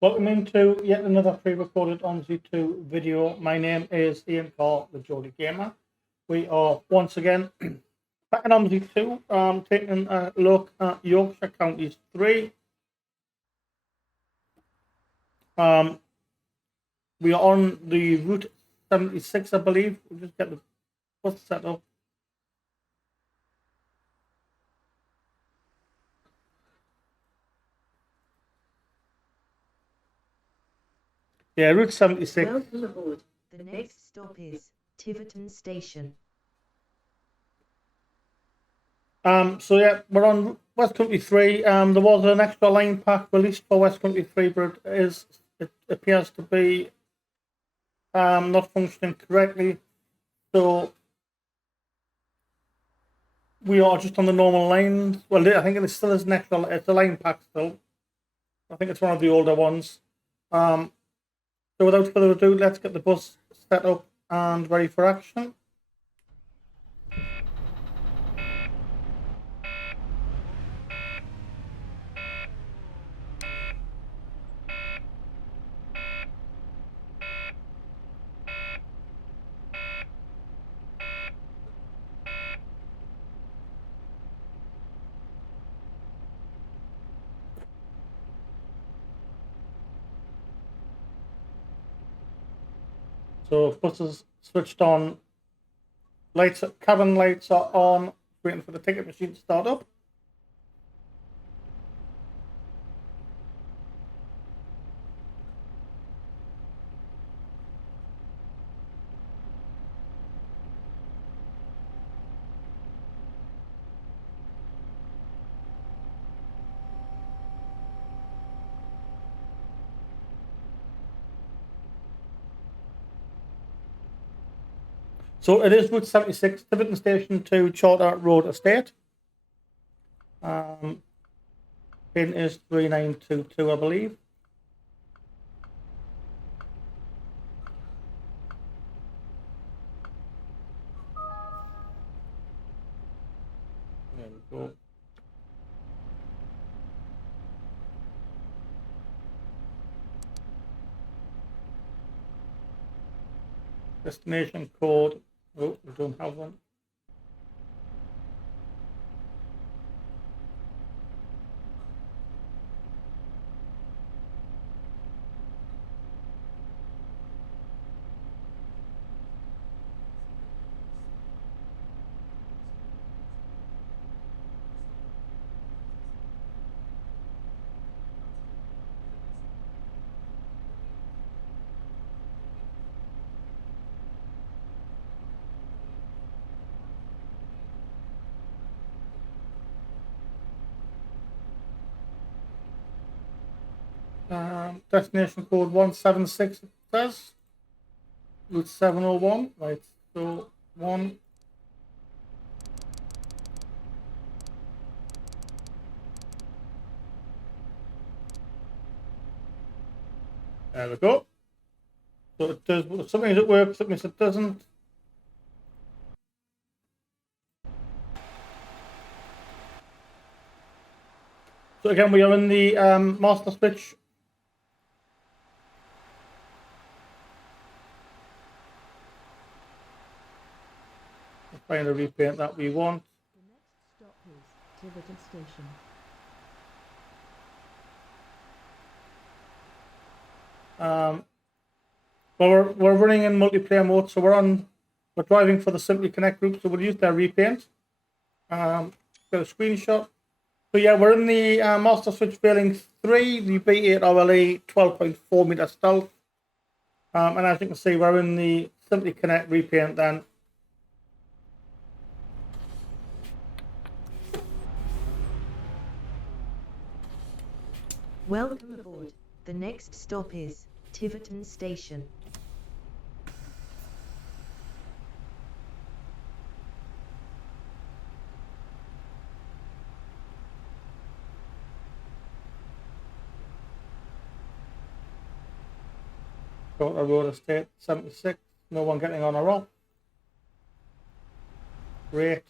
Welcome into yet another pre-recorded OMSI 2 video. My name is Ian Carr, the Geordie Gamer. We are once again back in OMSI 2, taking a look at Yorkshire Counties 3. We are on the Route 76, I believe. We'll just get the bus set up. Yeah, Route 76. Welcome aboard. The next stop is Tiverton Station. So yeah, we're on West Country 3. There was an extra line pack released for West Country 3, but it appears to be not functioning correctly. So we are just on the normal lines. Well, I think it still is an extra. It's a line pack still. I think it's one of the older ones. So without further ado, let's get the bus set up and ready for action. So bus is switched on. Lights, cabin lights are on. Waiting for the ticket machine to start up. So it is Route 76, Tiverton Station to Charter Road Estate. Pin is 3922, I believe. There we go. Destination code. Oh, we don't have one. Destination code 176, it says. Route 701. Right, so 1. There we go. So it does. Something that works, something that doesn't. So again, we are in the master switch. Let's find a repaint that we want. The next stop is Tiverton Station. Well, we're running in multiplayer mode, so we're driving for the Simply Connect group, so we'll use their repaint. Got a screenshot. So yeah, we're in the Master Switch Failing 3, the B8RLE 12.4 meter stealth. And as you can see, we're in the Simply Connect repaint then. Welcome aboard. The next stop is Tiverton Station. Charter Road Estate 76. No one getting on or off. Great.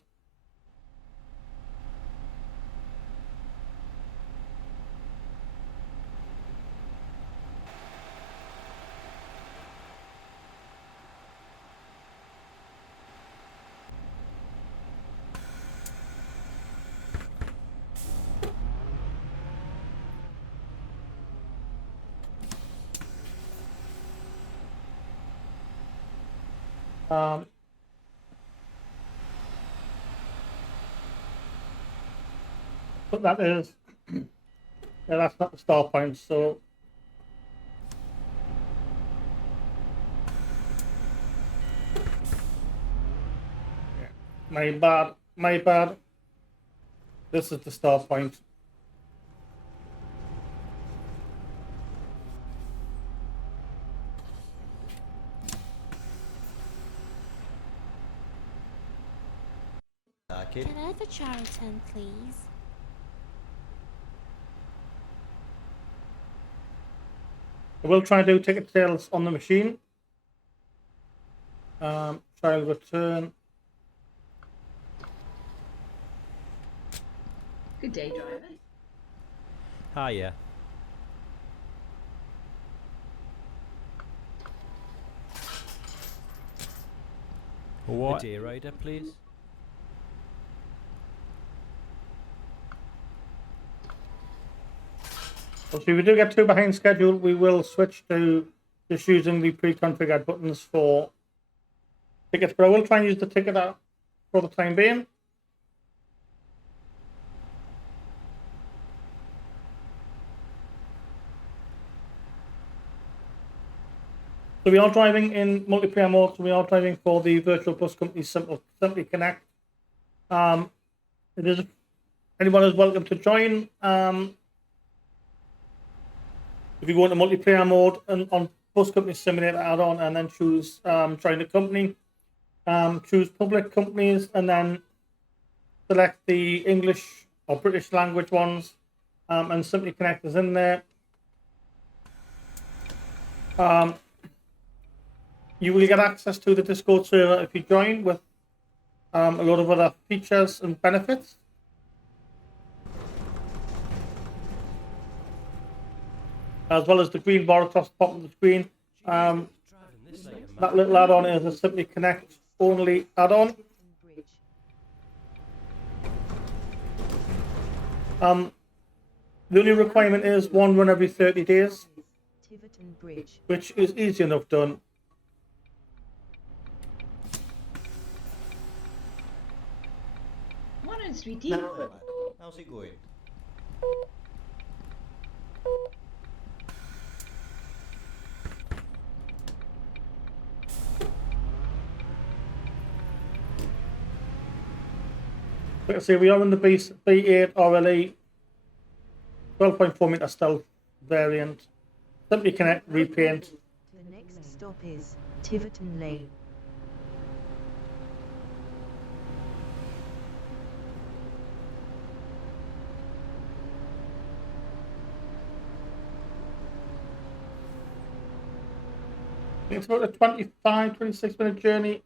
Um, but that is, yeah, that's not the start point. So yeah, my bad. This is the start point. Can I have a Chariton, please? I will try and do ticket sales on the machine. Trial return. Good day, driver. Hiya. What? A day rider, please. So if we do get too behind schedule, we will switch to just using the pre-configured buttons for tickets. But I will try and use the ticket app for the time being. So we are driving in multiplayer mode. So we are driving for the virtual bus company Simply Connect. It is anyone is welcome to join. If you go into multiplayer mode and on Bus Company Simulator add-on and then choose join the company, choose public companies and then select the English or British language ones and Simply Connect is in there. You will get access to the Discord server if you join with a lot of other features and benefits. As well as the green bar across the top of the screen. That little add-on is a Simply Connect only add-on. The only requirement is one run every 30 days, Tiverton Bridge. which is easy enough done. Morning, sweetie. How's it going? Like I say, we are in the B8RLE 12.4 meter stealth variant. Simply Connect, Repaint. The next stop is Tiverton Lane. It's about a 26 minute journey.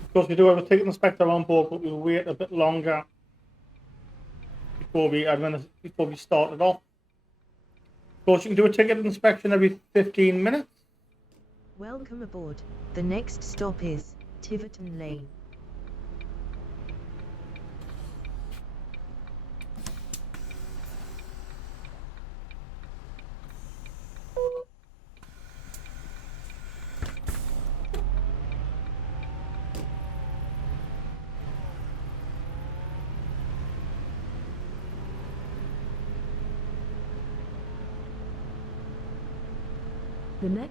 Of course, we do have a ticket inspector on board, but we'll wait a bit longer before we start it off. Of course, you can do a ticket inspection every 15 minutes. Welcome aboard. The next stop is Tiverton Lane.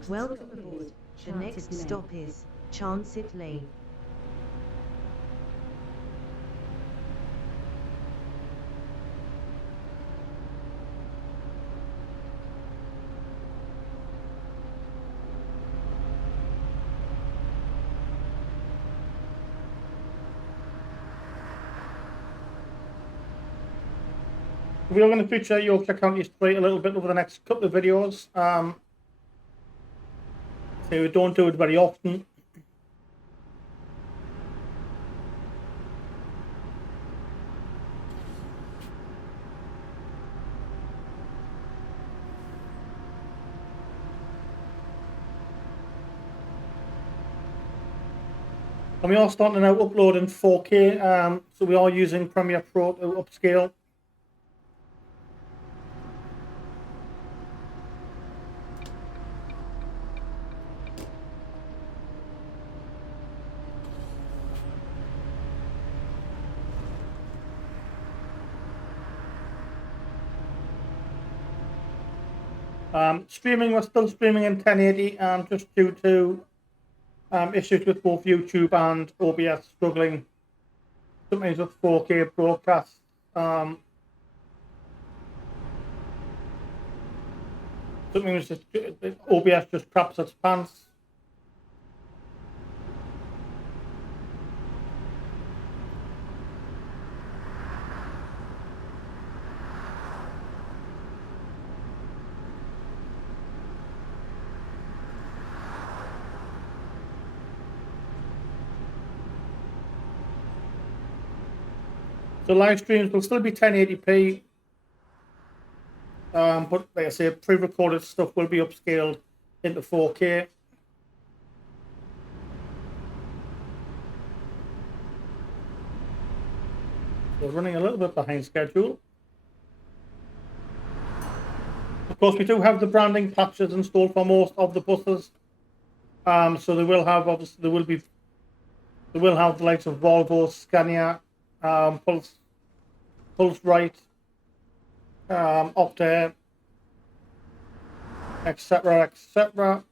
Welcome aboard. The next stop is Transit Lane. We are going to feature Yorkshire Counties a little bit over the next couple of videos. So we don't do it very often. And we are starting now uploading 4K, so we are using Premiere Pro to upscale. Streaming, we're still streaming in 1080, just due to issues with both YouTube and OBS struggling sometimes with 4K broadcasts. Sometimes just, OBS just craps its pants. So live streams will still be 1080p, but like I say, pre-recorded stuff will be upscaled into 4K. So we're running a little bit behind schedule. Of course, we do have the branding patches installed for most of the buses. So they will have, obviously, they will have the likes of Volvo, Scania, Pulse Right, Opta, etc., etc.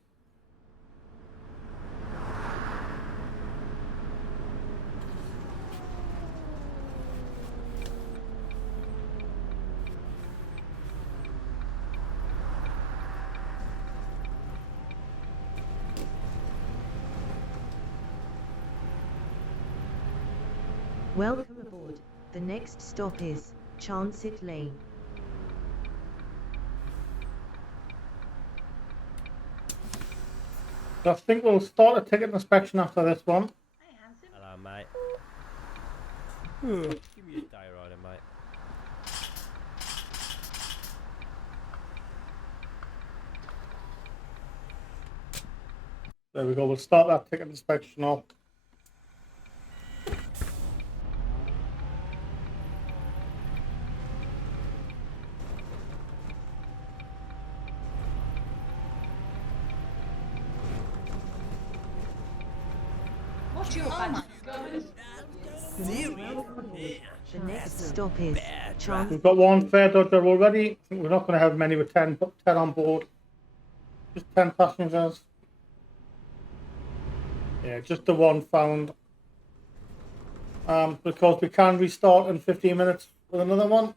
Welcome aboard. The next stop is Transit Lane. So I think we'll start a ticket inspection after this one. Hello, mate. Give me a day rider, mate. There we go, we'll start that ticket inspection off. The next stop is Transit. We've got one fare dodger already. I think we're not going to have many with 10 on board. Just 10 passengers. Yeah, just the one found. Because we can restart in 15 minutes with another one.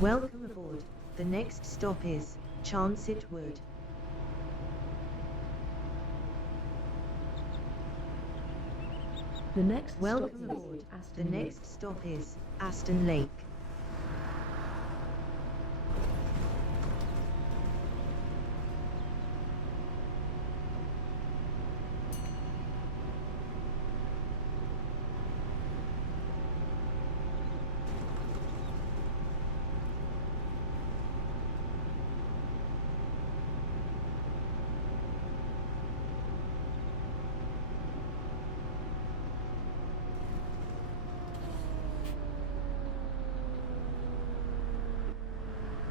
Welcome aboard. The next stop is Transit Wood. The next Welcome aboard. The next stop is Aston Lake.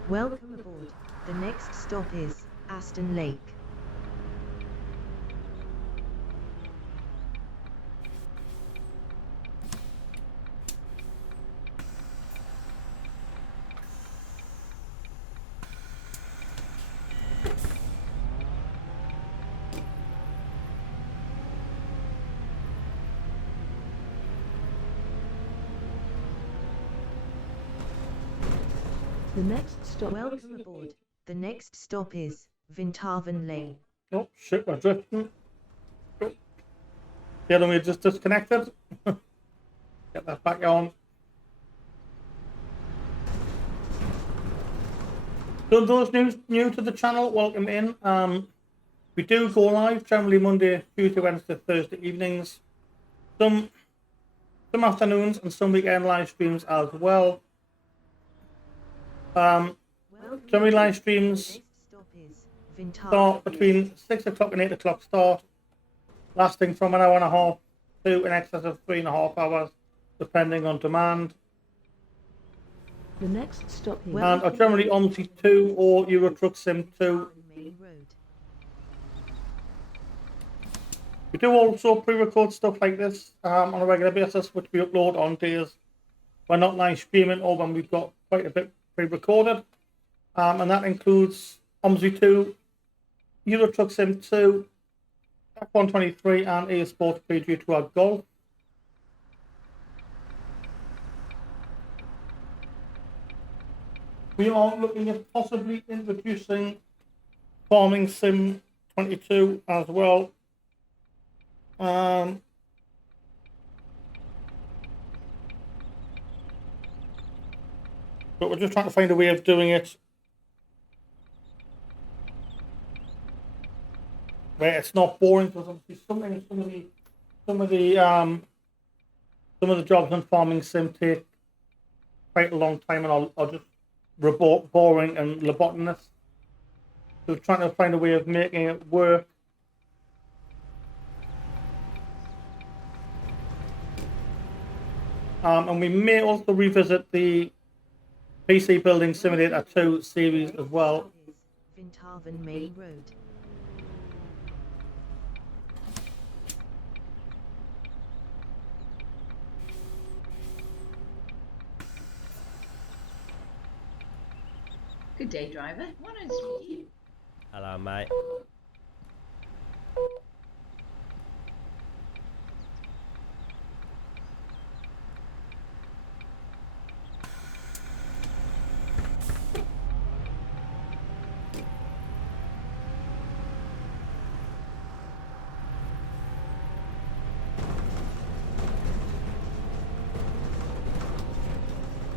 Welcome aboard. The next stop is Aston Lake. The next stop. Welcome aboard. The next stop is Tiverton Lane. Oh shit, we're drifting. Oh. The other way just disconnected. Get that back on. So those new to the channel, welcome in. We do go live generally Monday, Tuesday, Wednesday, Thursday evenings. Some afternoons and some weekend live streams as well. Generally live streams start between 6 o'clock and 8 o'clock start, lasting from an hour and a half to in excess of 3.5 hours, depending on demand. The next stop is... And are generally OMSI 2 or Euro Truck Sim 2. We do also pre-record stuff like this on a regular basis, which we upload on days we're not live streaming or when we've got quite a bit pre-recorded. And that includes OMSI 2, Euro Truck Sim 2, F123 and EA Sports PG Tour Golf. We are looking at possibly introducing Farming Sim 22 as well. But we're just trying to find a way of doing it where it's not boring, because obviously some of the jobs in Farming Sim take quite a long time, and I'll just report boring and lobotomous. So trying to find a way of making it work. And we may also revisit the PC Building Simulator 2 series as well. Tiverton Main Road. Good day, driver. What is you? Hello, mate.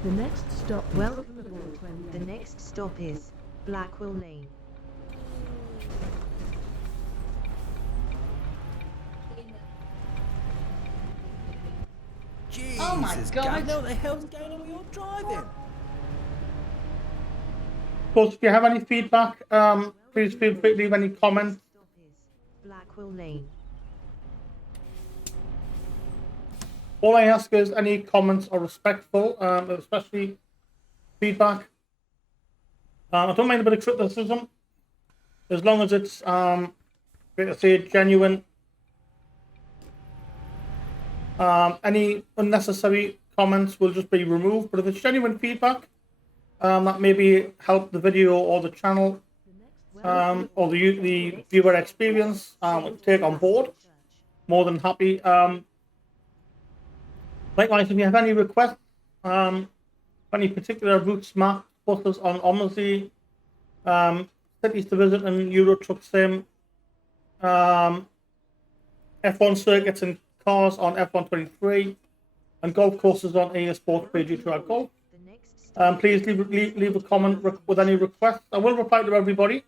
The next stop is... Welcome aboard. The next stop is Blackwell Lane. Jesus, Oh my God. What the hell's going on with your driving? Of course, if you have any feedback, please feel free to leave any comments. Stop is Blackwell Lane. All I ask is any comments are respectful, especially feedback. I don't mind a bit of criticism, as long as it's, genuine. Any unnecessary comments will just be removed, but if it's genuine feedback, that maybe help the video or the channel, or the viewer experience, take on board. More than happy. Likewise, if you have any requests, any particular routes, maps, buses on OMSI, cities to visit in Euro Truck Sim, F1 circuits and cars on F123, and golf courses on EA Sports PG Tour Golf, please leave a comment with any requests. I will reply to everybody.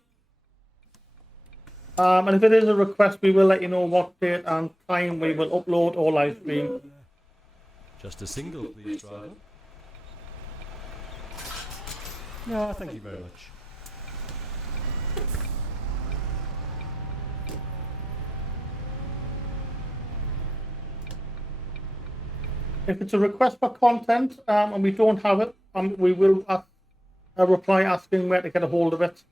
And if it is a request, we will let you know what date and time we will upload or live stream. Just a single, please, driver. No, thank you very much. If it's a request for content and we don't have it, we will reply asking where to get a hold of it.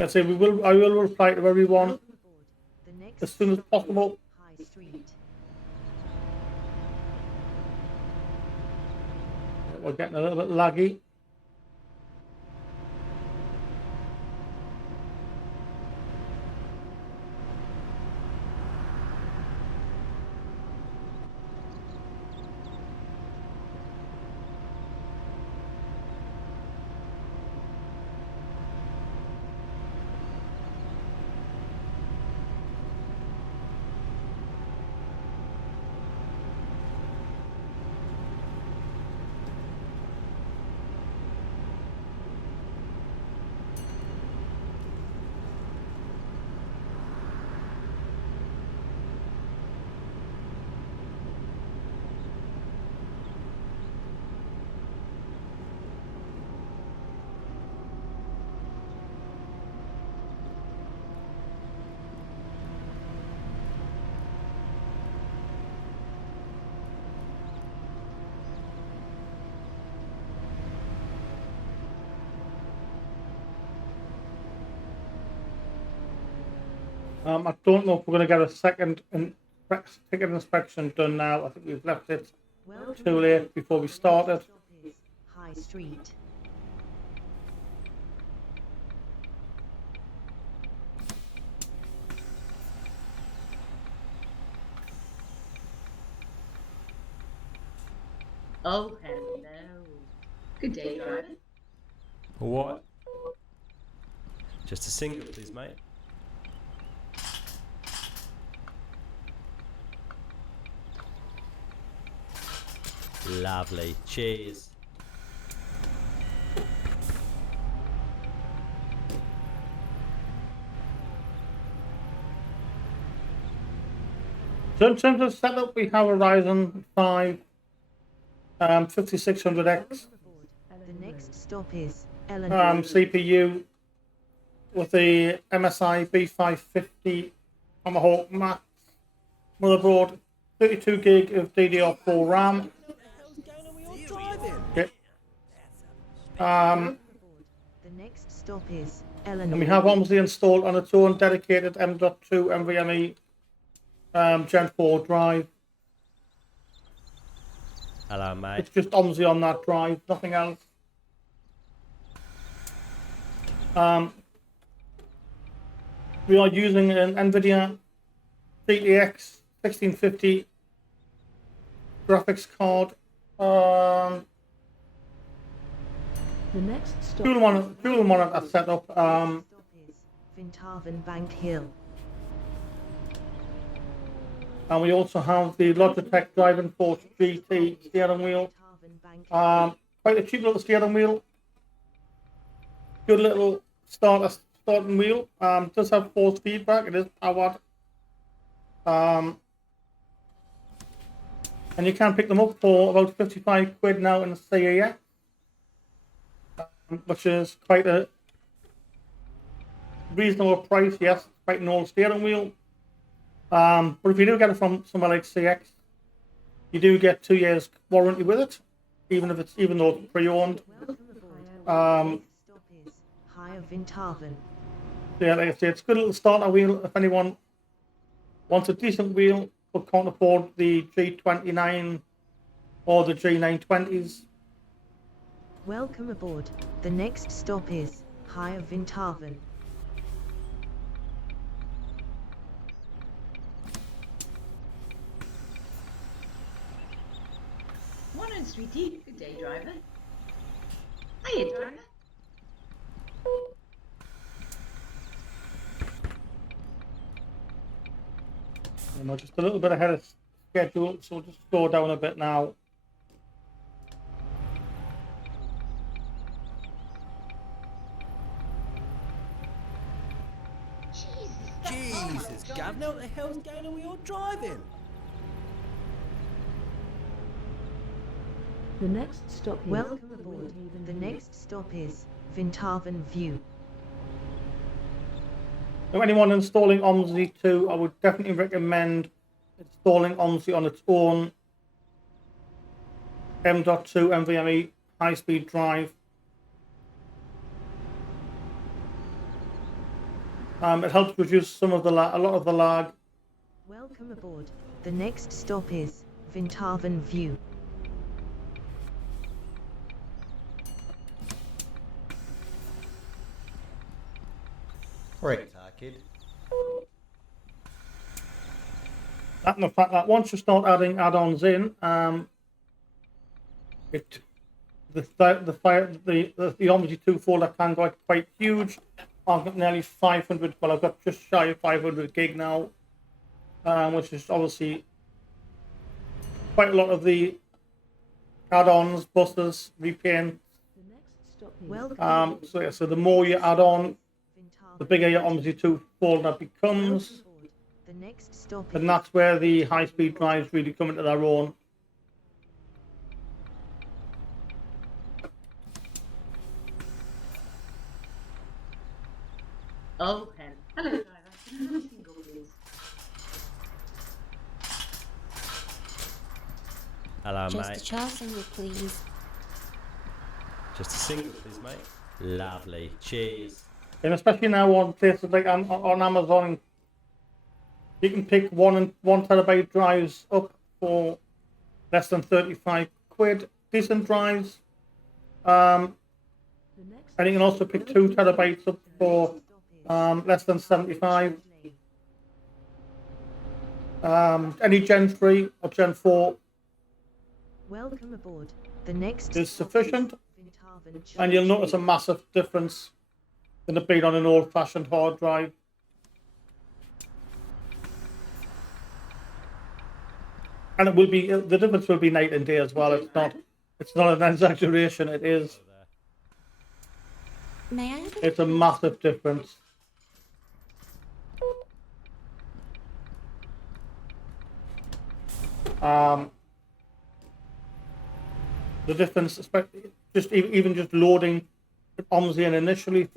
Let's say I will reply to everyone as soon as possible. High Street. We're getting a little bit laggy. I don't know if we're going to get a second ticket inspection done now. I think we've left it Welcome too late before we The started. next stop is High Street. Oh, hello. Good day, driver. What? Just a single, please, mate. Lovely. Cheers. So in terms of setup, we have a Ryzen 5 5600X The next stop is Eleanor. CPU with the MSI B550 Tomahawk Max motherboard, 32 gig of DDR4 RAM. Okay. The next stop is Eleanor. And we have OMSI installed on its own dedicated M.2 MVME Gen 4 drive. Hello, mate. It's just OMSI on that drive, nothing else. We are using an NVIDIA GTX 1650 graphics card. The next stop Dual monitor setup. Stop is Vintarvan Bank Hill. And we also have the Logitech Driving Force GT steering wheel. Vintarvan Bank Hill. Quite a cheap little steering wheel. Good little starting wheel. Does have force feedback. It is powered. And you can pick them up for about 55 quid now in the CAX, which is quite a reasonable price. Yes, quite an old steering wheel. But if you do get it from somewhere like CX, you do get 2 years warranty with it, even though it's pre-owned. Welcome aboard. Next stop is Higher Vintarvan. Yeah, like I say, it's a good little starter wheel if anyone wants a decent wheel but can't afford the G29 or the G920s. Welcome aboard. The next stop is Higher Vintarvan. Morning, sweetie. Good day, driver. Hiya, driver. Just a little bit ahead of schedule, so we'll just slow down a bit now. Jesus, Gavin, what the hell's going on with your driving? The next stop is Welcome aboard. The next stop is Vintarvan View. If anyone installing OMSI 2, I would definitely recommend installing OMSI on its own M.2 MVME high-speed drive. It helps reduce a lot of the lag. Welcome aboard. The next stop is Vintarvan View. Correct, kid. And the fact that once you start adding add-ons in, the OMSI 2 folder can go quite huge. I've got nearly 500. Well, I've got just shy of 500 gig now, which is obviously quite a lot of the add-ons, buses, repaint. the next stop is Welcome. So the more you add on, Vintarvan the bigger your OMSI 2 folder becomes. Welcome aboard. The next stop And is that's where the high-speed drives really come into their own. Oh, hello, driver. Can I have a single, please? Hello, Just a mate. child single, please. Just a single, please, mate. Lovely. Cheers. And especially now on places like on Amazon You can pick 1 terabyte drives up for less than 35 quid. Decent drives. And you can also pick 2 terabytes up for less than 75. Any Gen 3 or Gen 4 Welcome aboard. The next is stop sufficient, Tiverton, and you'll notice a massive difference than it being on an old-fashioned hard drive. And it will be, the difference will be night and day as well. It's not an exaggeration. It is. May I have It's a massive difference. The difference, especially even just loading OMSI in initially,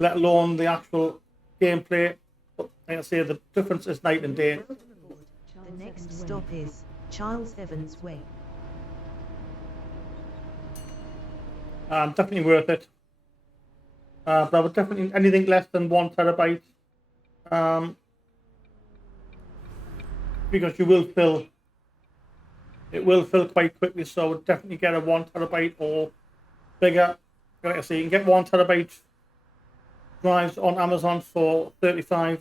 let alone the actual gameplay. But like I say, the difference is night and day. Welcome aboard. The next stop is Charles Evans Way. Definitely worth it. But I would definitely anything less than 1 terabyte, because it will fill quite quickly. So I would definitely get a 1 terabyte or bigger. Like I say, you can get 1 terabyte drives on Amazon for 30 to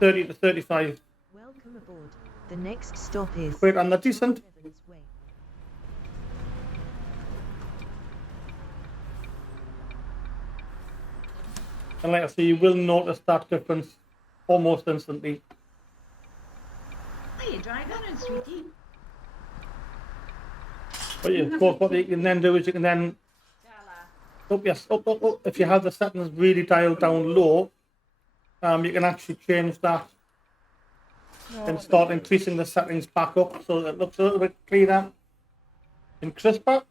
35 Welcome aboard. The next stop is quid, and they're decent. Charles Evans Way. And like I say, you will notice that difference almost instantly. Hiya, driver and sweetie. But yeah, of course, what you can then do is you can then up. If you have the settings really dialed down low, you can actually change that and start increasing the settings back up so that it looks a little bit cleaner and crisper.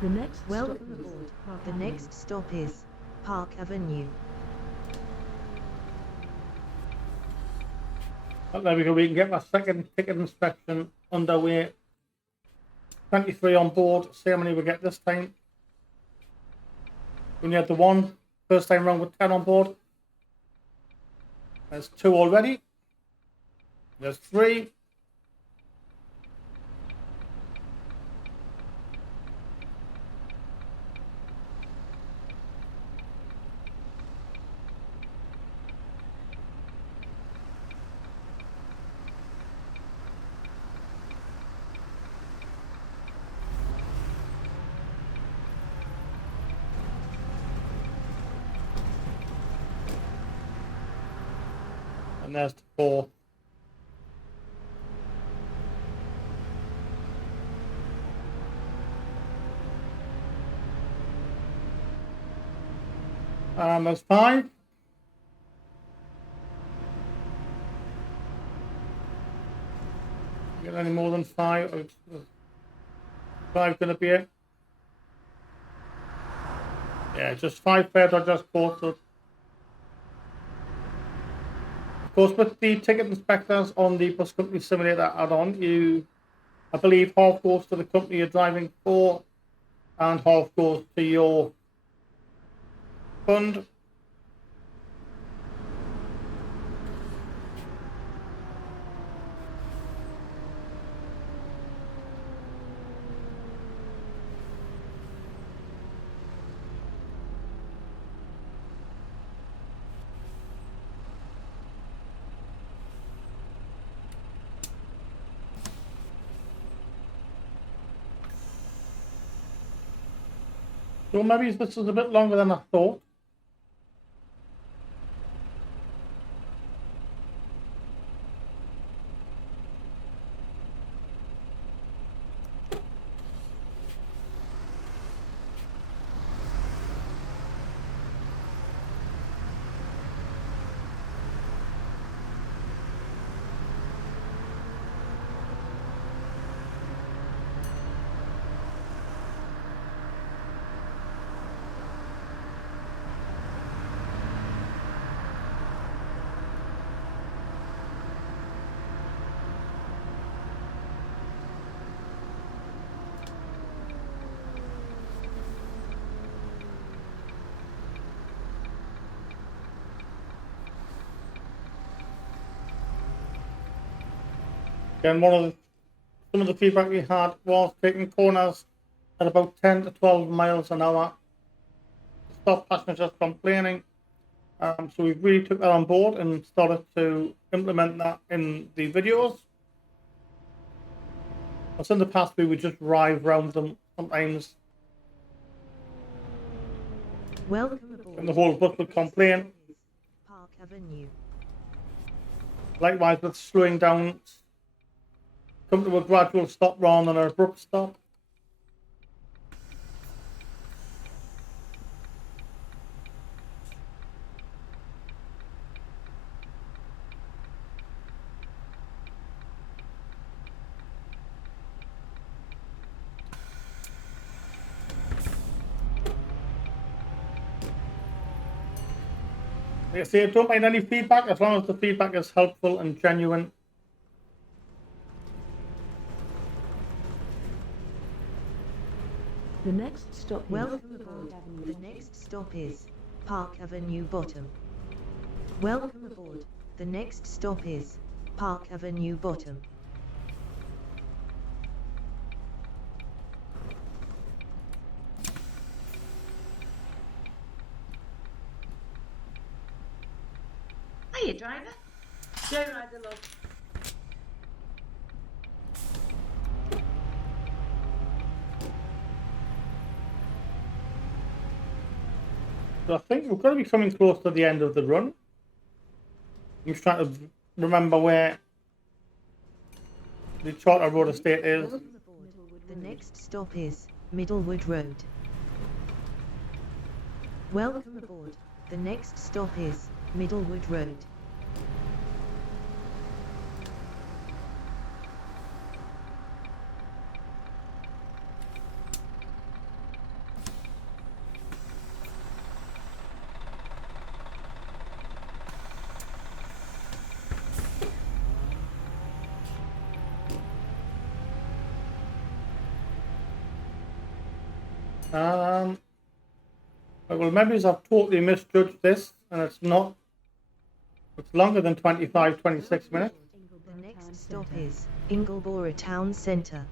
The next Welcome stop is aboard. Park The Avenue. next stop is Park Avenue. But there we go, we can get our second ticket inspection underway. 23 on board, see how many we get this time. We only had the one first time round with 10 on board. There's 2 already. There's 3. And there's the 4. There's 5. Get any more than 5? Or is 5 gonna be it? Yeah, just 5 pairs are just posted. Of course, with the ticket inspectors on the Bus Company Simulator add-on, I believe, half goes to the company you're driving for, and half goes to your fund. So maybe this is a bit longer than I thought. Again, some of the feedback we had was taking corners at about 10 to 12 miles an hour. Stop passengers complaining. So we really took that on board and started to implement that in the videos. As in the past, we would just drive around them sometimes, Welcome aboard. and the whole bus would complain. Park Avenue. Likewise with slowing down, come to a gradual stop rather than an abrupt stop. Like I say, don't mind any feedback as long as the feedback is helpful and genuine. The next stop is Welcome aboard. The next stop is Park Avenue Bottom. Welcome aboard. The next stop is Park Avenue Bottom. Hiya, driver. Joyride along. So I think we're going to be coming close to the end of the run. I'm just trying to remember where the Charter Road estate is. Welcome aboard. The next stop is Middlewood Road. Welcome aboard. The next stop is Middlewood Road. Well, maybe I've totally misjudged this, and it's not. It's longer than 26 minutes. The next stop is Ingleborough Town Centre.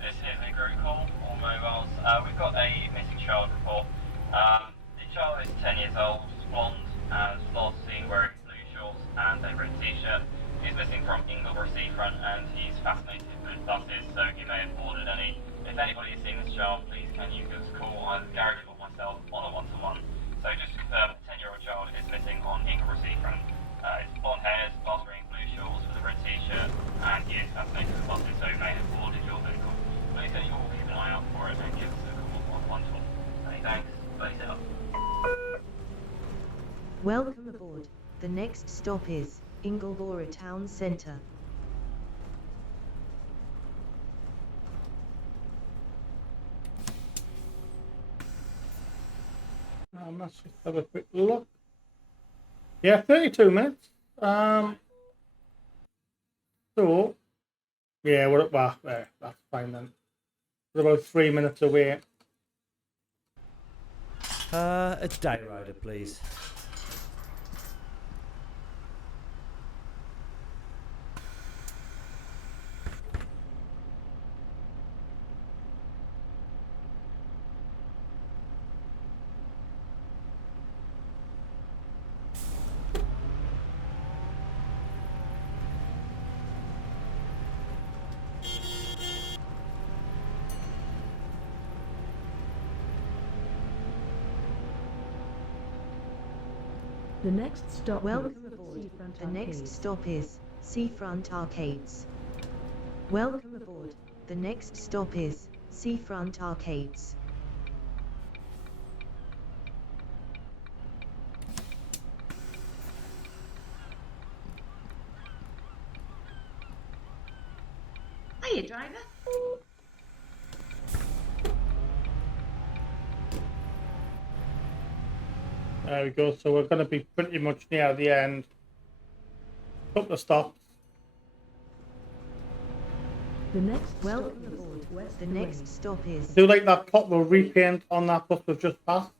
This is a group call, all mobiles. We've got a missing child report. The child is 10 years old, blonde, and last seen wearing blue shorts and a red t-shirt. He's missing from Ingleborough seafront, and he's fascinated with buses, so he may have boarded any. If anybody has seen this child, please can you give us a call, either Gary or myself, on a one-to-one. So just to confirm, a 10-year-old child is missing on Ingleborough seafront. It's blonde hairs, last wearing blue shorts with a red t-shirt, and he is fascinated with buses, so he may have boarded your vehicle. Please can you all keep an eye out for it and give us a call on one-to-one. Many thanks. Please up. Welcome aboard. The next stop is Ingleborough Town Centre. Let's just have a quick look. Yeah, 32 minutes. So, yeah, we're there. That's fine then. We're about 3 minutes away. A day rider, please. The next stop Welcome is aboard. Seafront The next Arcades. stop is Seafront Arcades. Welcome aboard. The next stop is Seafront Arcades. Hiya, driver. There we go. So we're going to be pretty much near the end. Couple of stops. The next Welcome stop is aboard. West The Lane. next stop is I do like that copper repaint on that bus we've just passed.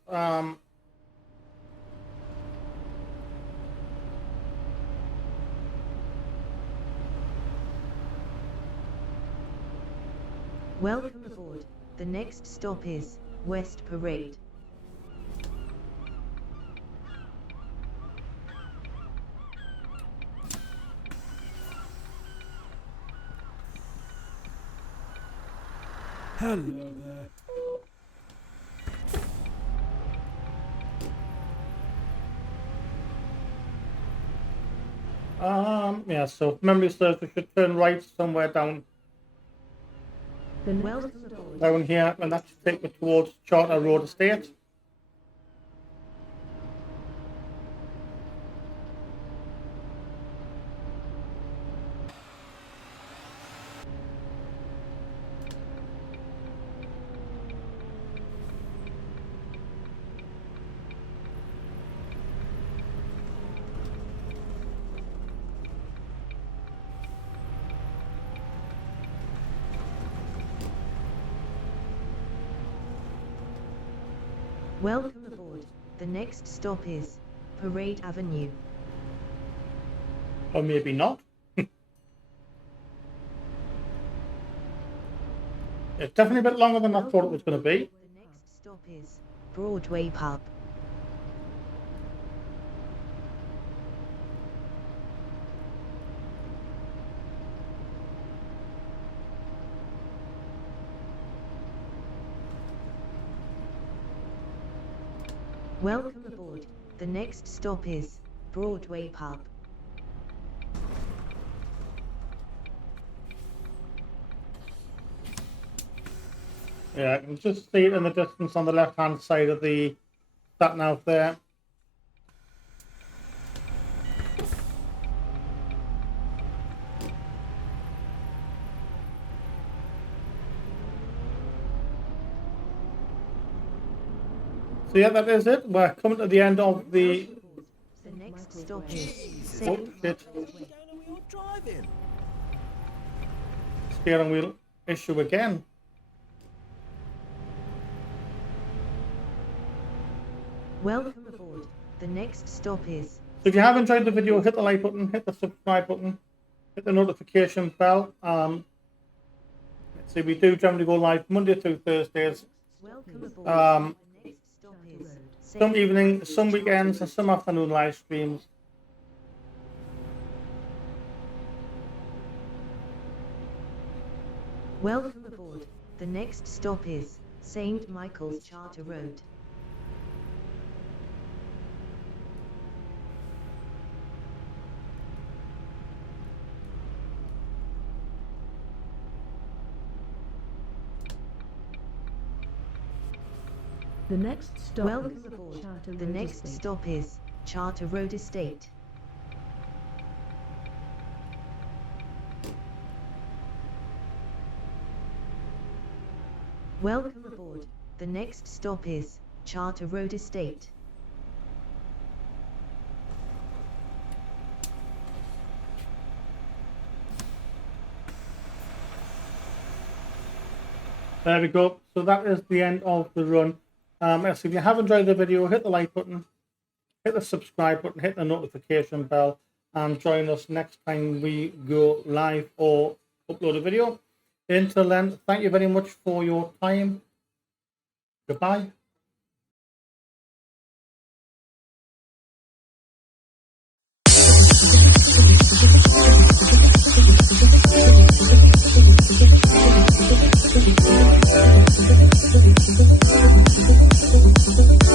Welcome aboard. The next stop is West Parade. Hello there. Yeah, so memory serves, we should turn right somewhere down The next Welcome stop aboard. down here, and that should take me towards Charter Road Estate. Welcome aboard. The next stop is Parade Avenue. Or maybe not. It's definitely a bit longer than I thought it was going to be. The next stop is Broadway Pub. Welcome aboard. The next stop is Broadway Pub. Yeah, I can just see it in the distance on the left-hand side of the sat nav there. So yeah, that is it. We're coming to the end of the... The next stop is Jesus, Oh, St. shit. how's it going and we all driving? Steering wheel issue again. Welcome aboard. The next stop is So if you have enjoyed the video, hit the like button, hit the subscribe button, hit the notification bell. Let's see, we do generally go live Monday through Thursdays. Welcome aboard. Um, The next stop is Some St. evenings, some weekends, and some afternoon live streams. Welcome aboard. The next stop is St. Michael's Charter Road. The next stop Welcome is aboard. Charter The Road next Estate. stop is Charter Road Estate. Welcome aboard. The next stop is Charter Road Estate. There we go. So that is the end of the run. So if you have enjoyed the video, hit the like button, hit the subscribe button, hit the notification bell, and join us next time we go live or upload a video. Until then, thank you very much for your time. Goodbye. Thank you.